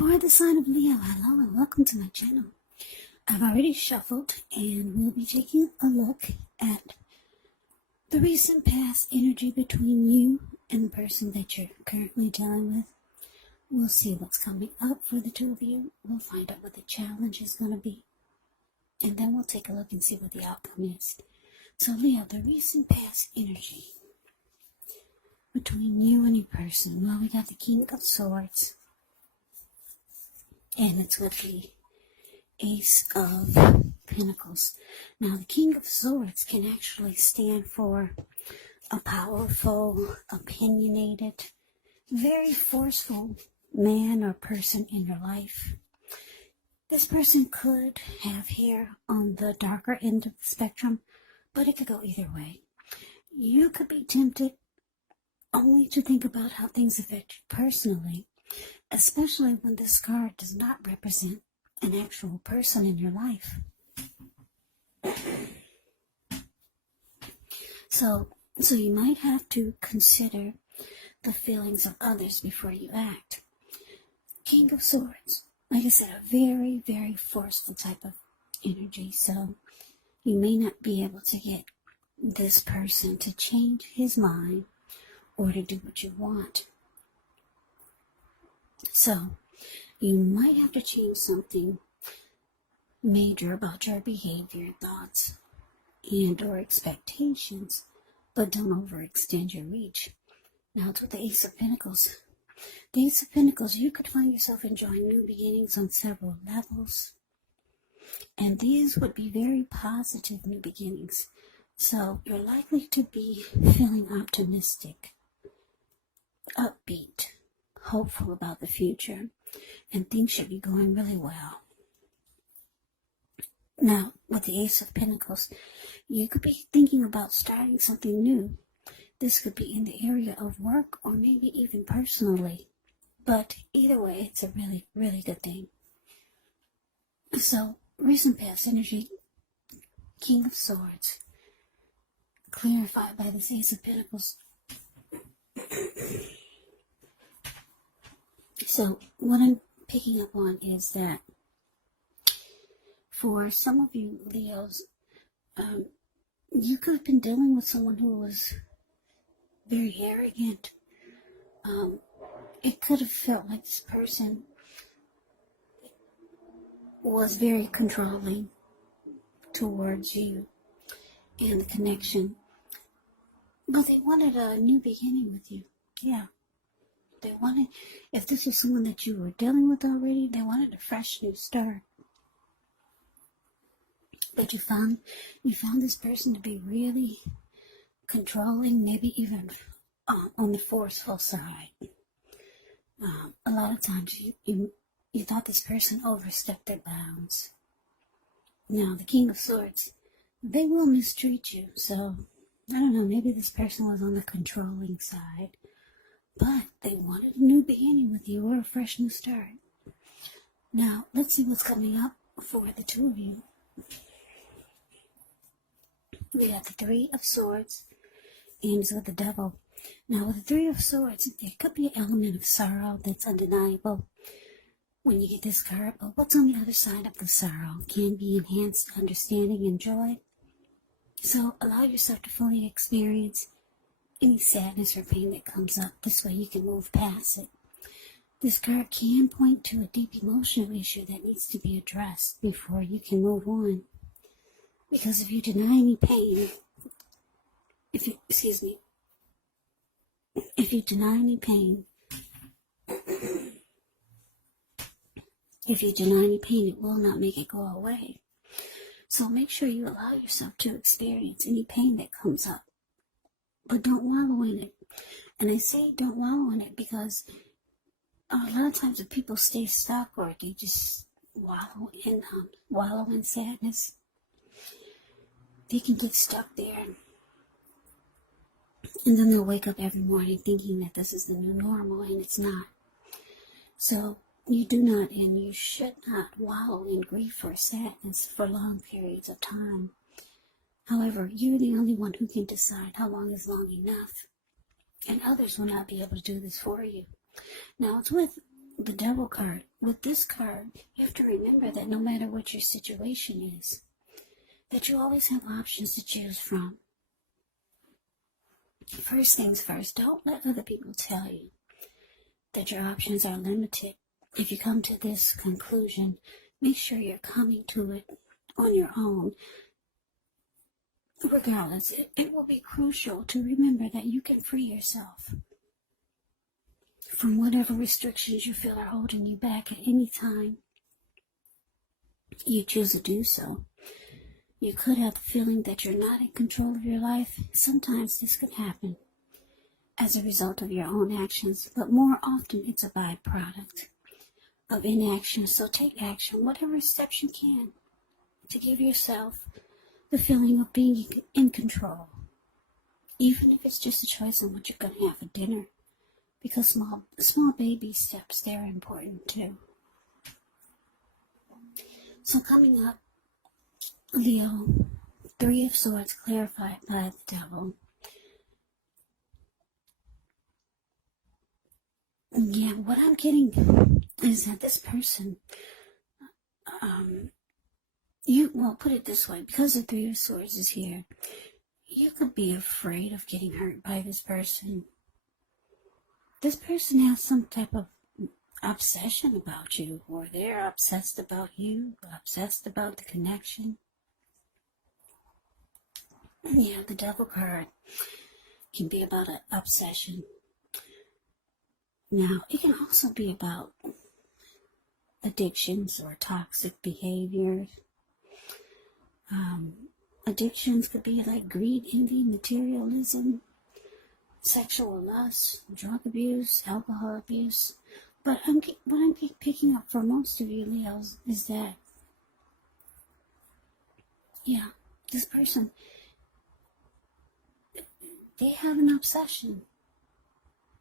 For the sign of Leo, hello and welcome to my channel. I've already shuffled and we'll be taking a look at the recent past energy between you and the person that you're currently dealing with. We'll see what's coming up for the two of you. We'll find out what the challenge is going to be. And then we'll take a look and see what the outcome is. So Leo, the recent past energy between you and your person. Well, we got the King of Swords. And it's with the Ace of Pentacles. Now, the King of Swords can actually stand for a powerful, opinionated, very forceful man or person in your life. This person could have hair on the darker end of the spectrum, but it could go either way. You could be tempted only to think about how things affect you personally, especially when this card does not represent an actual person in your life. So you might have to consider the feelings of others before you act. King of Swords, like I said, a very, very forceful type of energy. So you may not be able to get this person to change his mind or to do what you want. So you might have to change something major about your behavior, thoughts, and or expectations, but don't overextend your reach. Now, it's with the Ace of Pentacles. The Ace of Pentacles, you could find yourself enjoying new beginnings on several levels. And these would be very positive new beginnings. So you're likely to be feeling optimistic, upbeat, hopeful about the future, and things should be going really well. Now, with the Ace of Pentacles, you could be thinking about starting something new. This could be in the area of work or maybe even personally. But either way, it's a really, really good thing. So, recent past energy, King of Swords, clarified by this Ace of Pentacles. So, what I'm picking up on is that for some of you Leos, you could have been dealing with someone who was very arrogant. It could have felt like this person was very controlling towards you and the connection. But they wanted a new beginning with you. Yeah. They wanted, if this is someone that you were dealing with already, they wanted a fresh new start. But you found this person to be really controlling, maybe even on the forceful side. A lot of times you thought this person overstepped their bounds. Now, the King of Swords, they will mistreat you. So, I don't know, maybe this person was on the controlling side. But they wanted a new beginning with you or a fresh new start. Now, let's see what's coming up for the two of you. We have the Three of Swords and it's with the Devil. Now, with the Three of Swords, there could be an element of sorrow that's undeniable when you get this card. But what's on the other side of the sorrow can be enhanced understanding and joy. So, allow yourself to fully experience any sadness or pain that comes up. This way you can move past it. This card can point to a deep emotional issue that needs to be addressed before you can move on. Because if you deny any pain, if you deny any pain, it will not make it go away. So make sure you allow yourself to experience any pain that comes up. But don't wallow in it. And I say don't wallow in it because a lot of times if people stay stuck or they just wallow in sadness, they can get stuck there. And then they'll wake up every morning thinking that this is the new normal, and it's not. So you do not and you should not wallow in grief or sadness for long periods of time. However, you're the only one who can decide how long is long enough. And others will not be able to do this for you. Now, it's with the Devil card. With this card, you have to remember that no matter what your situation is, that you always have options to choose from. First things first, don't let other people tell you that your options are limited. If you come to this conclusion, make sure you're coming to it on your own. Regardless, it will be crucial to remember that you can free yourself from whatever restrictions you feel are holding you back at any time you choose to do so. You could have the feeling that you're not in control of your life. Sometimes this could happen as a result of your own actions, but more often it's a byproduct of inaction. So take action, whatever steps you can, to give yourself the feeling of being in control, even if it's just a choice on what you're going to have for dinner, because small baby steps, they're important too. So coming up, Leo, 3 of Swords clarified by the Devil. Yeah, what I'm getting is that this person, well, put it this way, because the 3 of Swords is here, you could be afraid of getting hurt by this person. This person has some type of obsession about you, or they're obsessed about you, obsessed about the connection. Yeah, the Devil card can be about an obsession. Now, it can also be about addictions or toxic behaviors. Addictions could be like greed, envy, materialism, sexual lust, drug abuse, alcohol abuse. But what I'm picking up for most of you Leos is that, yeah, this person, they have an obsession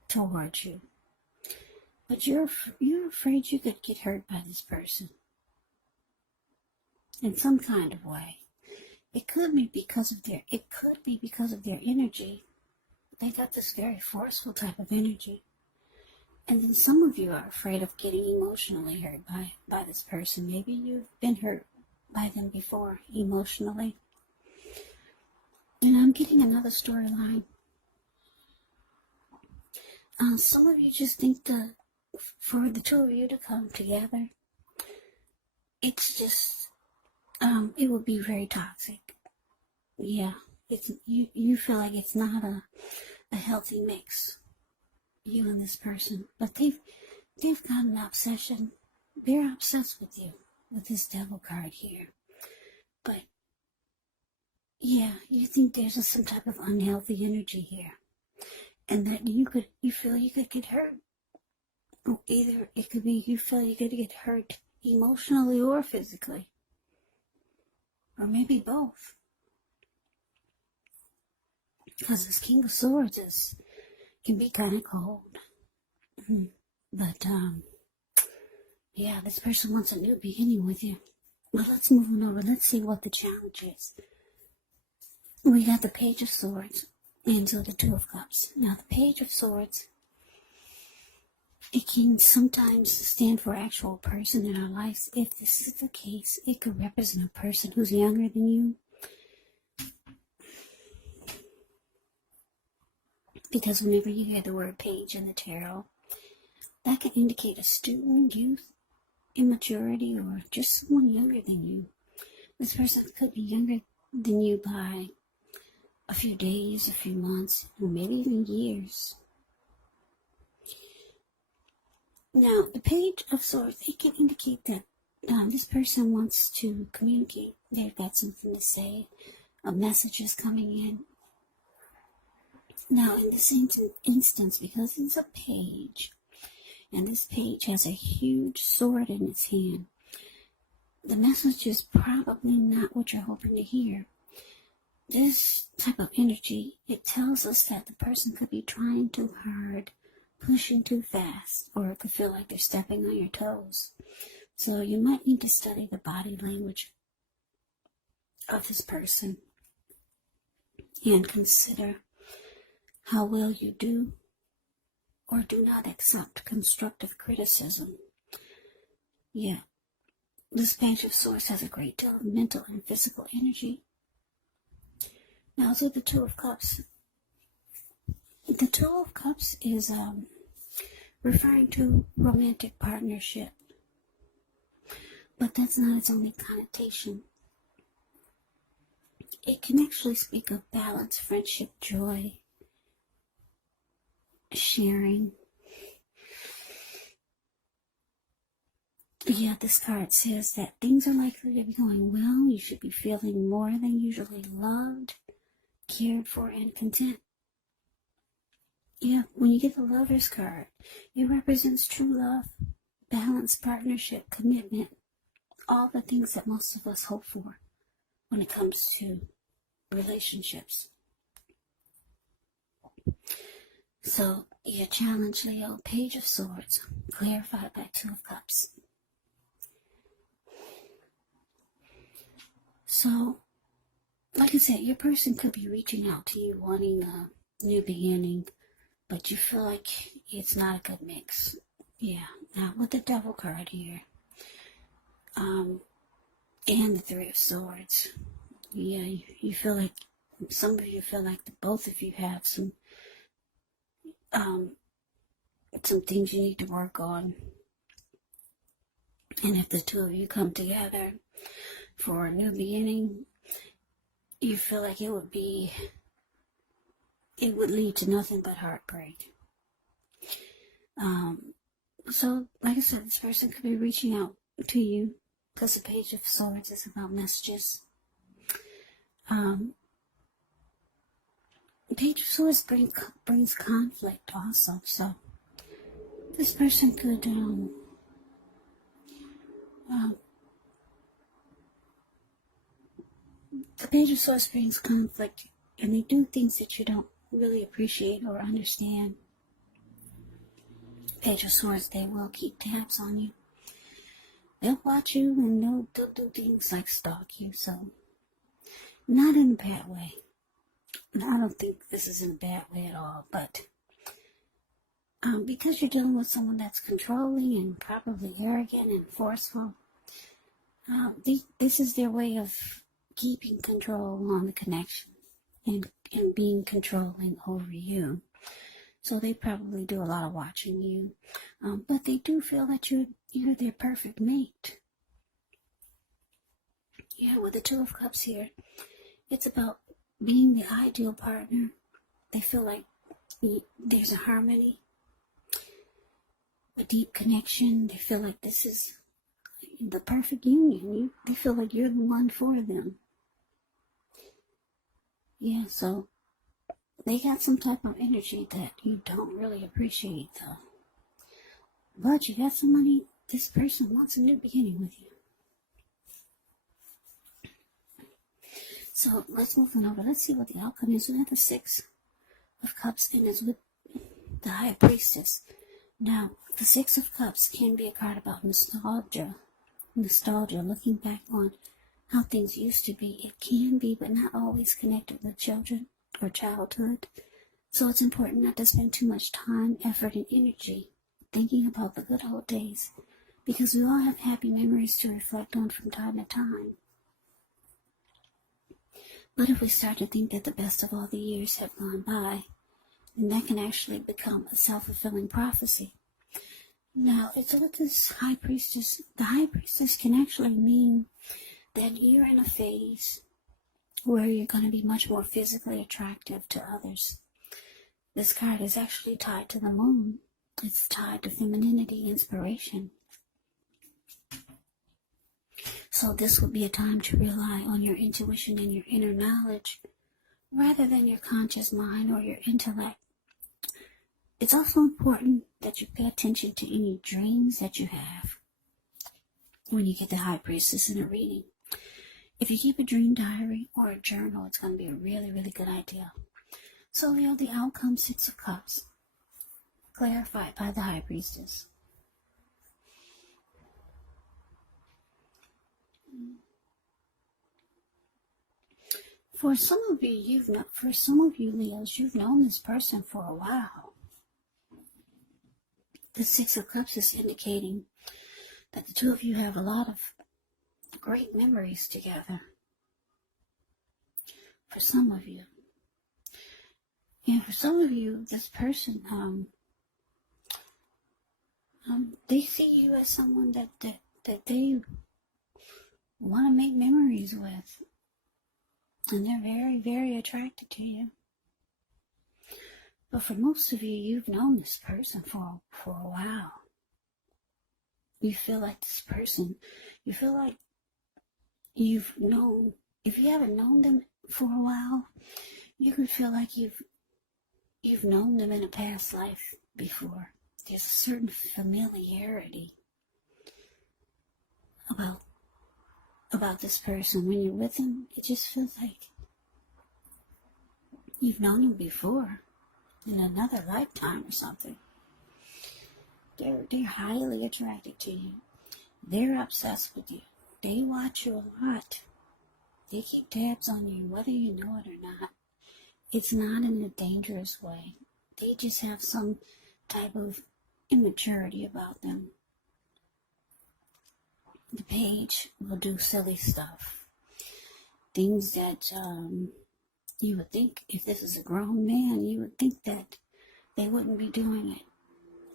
towards you. But you're afraid you could get hurt by this person in some kind of way. It could be because of their energy. They got this very forceful type of energy. And then some of you are afraid of getting emotionally hurt by this person. Maybe you've been hurt by them before emotionally. And I'm getting another storyline. Some of you just think for the 2 of you to come together, it's just, it would be very toxic. Yeah, you feel like it's not a healthy mix, you and this person. But they've got an obsession. They're obsessed with you, with this Devil card here. But yeah, you think there's some type of unhealthy energy here, and that you feel you could get hurt. Either it could be you feel you could get hurt emotionally or physically, or maybe both. Because this King of Swords can be kind of cold. But yeah, this person wants a new beginning with you. Well, let's move on over. Let's see what the challenge is. We got the Page of Swords and so the 2 of Cups. Now, the Page of Swords, it can sometimes stand for actual person in our lives. If this is the case, it could represent a person who's younger than you. Because whenever you hear the word page in the tarot, that can indicate a student, youth, immaturity, or just someone younger than you. This person could be younger than you by a few days, a few months, or maybe even years. Now, the Page of Swords, it can indicate that this person wants to communicate. They've got something to say. A message is coming in. Now, in this instance, because it's a page, and this page has a huge sword in its hand, the message is probably not what you're hoping to hear. This type of energy, it tells us that the person could be trying too hard, pushing too fast, or it could feel like they're stepping on your toes. So you might need to study the body language of this person and consider how well you do or do not accept constructive criticism. Yeah, this Page of Swords has a great deal of mental and physical energy. Now, to the Two of Cups. The Two of Cups is referring to romantic partnership, but that's not its only connotation. It can actually speak of balance, friendship, joy, sharing. Yeah, this card says that things are likely to be going well. You should be feeling more than usually loved, cared for, and content. Yeah, when you get the Lover's card, it represents true love, balance, partnership, commitment, all the things that most of us hope for when it comes to relationships. So, your challenge, Leo, Page of Swords, clarified by Two of Cups. So, like I said, your person could be reaching out to you, wanting a new beginning, but you feel like it's not a good mix. Yeah, now with the Devil card here, and the Three of Swords, yeah, you feel like, some of you feel like both of you have some things you need to work on. And if the two of you come together for a new beginning, you feel like it would lead to nothing but heartbreak. So, like I said, this person could be reaching out to you because the Page of Swords is about messages. The Page of Swords brings conflict also. So, this person could, the Page of Swords brings conflict, and they do things that you don't really appreciate or understand. Page of Swords, they will keep tabs on you. They'll watch you, and they'll do things like stalk you, so not in a bad way. And I don't think this is in a bad way at all, but because you're dealing with someone that's controlling and probably arrogant and forceful, this is their way of keeping control on the connection and being controlling over you. So they probably do a lot of watching you, but they do feel that you're their perfect mate. Yeah, with the Two of Cups here, it's about being the ideal partner. They feel like there's a harmony, a deep connection. They feel like this is the perfect union. They feel like you're the one for them. Yeah, so they got some type of energy that you don't really appreciate, though. But you got somebody, this person wants a new beginning with you. So let's move on over. Let's see what the outcome is. We have the Six of Cups, and it's with the High Priestess. Now, the Six of Cups can be a card about nostalgia, looking back on how things used to be. It can be, but not always connected with children or childhood. So it's important not to spend too much time, effort, and energy thinking about the good old days, because we all have happy memories to reflect on from time to time. But if we start to think that the best of all the years have gone by, then that can actually become a self-fulfilling prophecy. Now, it's with this High Priestess. The High Priestess can actually mean that you're in a phase where you're going to be much more physically attractive to others. This card is actually tied to the moon. It's tied to femininity, inspiration. So this would be a time to rely on your intuition and your inner knowledge rather than your conscious mind or your intellect. It's also important that you pay attention to any dreams that you have when you get the High Priestess in a reading. If you keep a dream diary or a journal, it's going to be a really, really good idea. So, Leo, the outcome, Six of Cups, clarified by the High Priestess. For some of you, Leos, you've known this person for a while. The Six of Cups is indicating that the two of you have a lot of great memories together. For some of you. And for some of you, this person, they see you as someone that they want to make memories with. And they're very, very attracted to you. But for most of you, you've known this person for a while. You feel like this person, you feel like you've known, if you haven't known them for a while, you could feel like you've known them in a past life before. There's a certain familiarity about this person. When you're with them, it just feels like you've known them before in another lifetime or something. They're highly attracted to you. They're obsessed with you. They watch you a lot. They keep tabs on you, whether you know it or not. It's not in a dangerous way. They just have some type of immaturity about them. The Page will do silly stuff. Things that you would think, if this is a grown man, you would think that they wouldn't be doing it.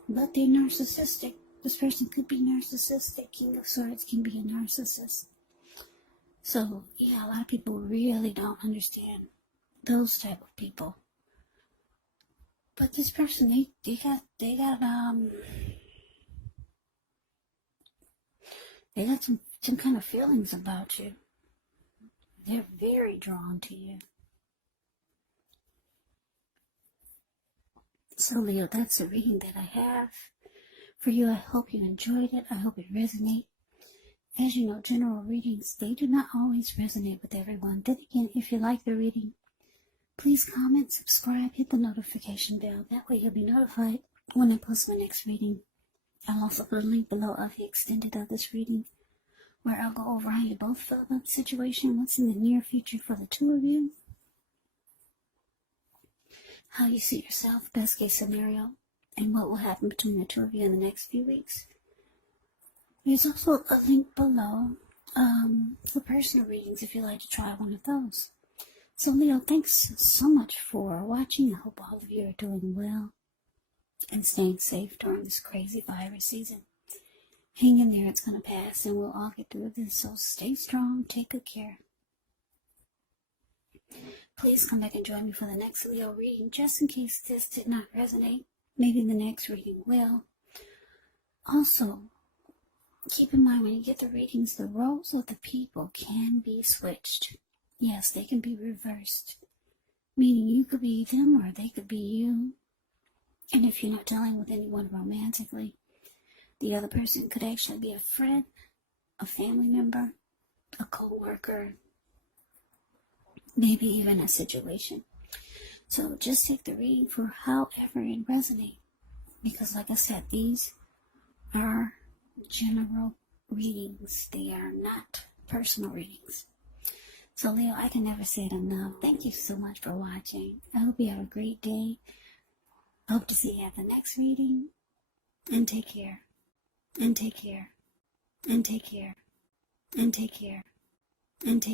But they're narcissistic. This person could be narcissistic. King of Swords can be a narcissist. So, yeah, a lot of people really don't understand those type of people. But this person, they got some kind of feelings about you. They're very drawn to you. So, Leo, that's the reading that I have for you. I hope you enjoyed it. I hope it resonated. As you know, general readings, they do not always resonate with everyone. Then again, if you like the reading, please comment, subscribe, hit the notification bell. That way you'll be notified when I post my next reading. I'll also put a link below of the extended of this reading, where I'll go over how you both feel about the situation, what's in the near future for the two of you, how you see yourself, best case scenario, and what will happen between the two of you in the next few weeks. There's also a link below for personal readings if you'd like to try one of those. So, Leo, thanks so much for watching. I hope all of you are doing well and staying safe during this crazy virus season. Hang in there, it's going to pass, and we'll all get through this. So stay strong, take good care. Please come back and join me for the next Leo reading, just in case this did not resonate. Maybe the next reading will. Also, keep in mind when you get the readings, the roles of the people can be switched. Yes, they can be reversed. Meaning you could be them or they could be you. And if you're not dealing with anyone romantically, the other person could actually be a friend, a family member, a co-worker, maybe even a situation. So just take the reading for however it resonates. Because like I said, these are general readings. They are not personal readings. So Leo, I can never say it enough. Thank you so much for watching. I hope you have a great day. I hope to see you at the next reading. And take care. And take care. And take care. And take care. And take